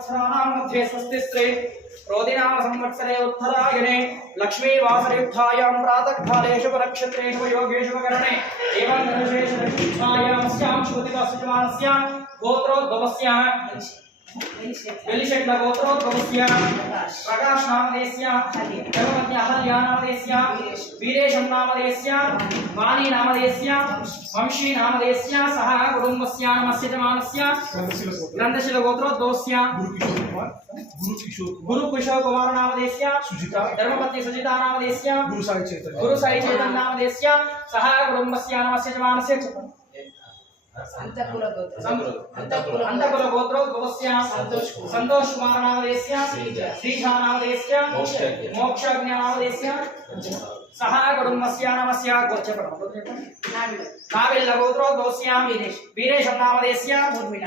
संवत्सराणां मध्ये स्वस्तिस्त्रे रोदिनाम संवत्सरे उत्तरायणे लक्ष्मी वासरयुक्तायां प्रातःकाले शुभनक्षत्रे शुभयोगे शुभकरणे, एवं धनुषेषुच्छायामस्यां श्रुतिवासुजमानस्य गोत्रोद्भवस्य। बेलिशेट लगोत्रोद्भवस्य प्रकाश नामधेयस्य जगमज्ञ अहल्या नामधेयस्य वीरेशं नामधेयस्य वाणी नामधेयस्य वंशी नामधेयस्य सह कुटुम्बस्य नमस्य जमानस्य ग्रन्थशील गोत्रोद्भवस्य गुरु किशोर कुमार नामधेयस्य सुजिता धर्मपत्नी सुजिता नामधेयस्य गुरु साई चेतन गुरु साई चेतन नामधेयस्य सह कुटुम्बस्य नमस्य जमानस्य అంతకుల గోత్రం అంతకుల గోత్రం గోస్య సంతోష్ సంతోష్ కుమార్ నామదేశ్య శ్రీజా నామదేశ్య మోక్షజ్ఞ నామదేశ్య సహ కుటుంబస్య కుటుంబం నావిల్ల గోత్రో గోస్యాం వీరేష్ వీరేషం ఊర్మిణ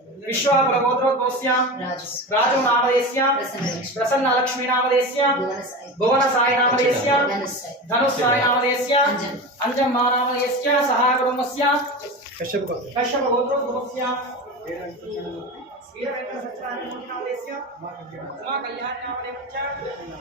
विश्व प्रबोधोद्भवस्याम राजो नामदेश्याम प्रसन्न लक्ष्मी नामदेश्याम भुवन साई नामदेश्याम धनुष साई नामदेश्याम अंजम मा सहाय कुटुंबस्याम कश्यप कश्यप गोत्रोद्भवस्याम वीर वेंकट सच्चिदानंद नामदेश्याम उमा कल्याण नामदेश्याम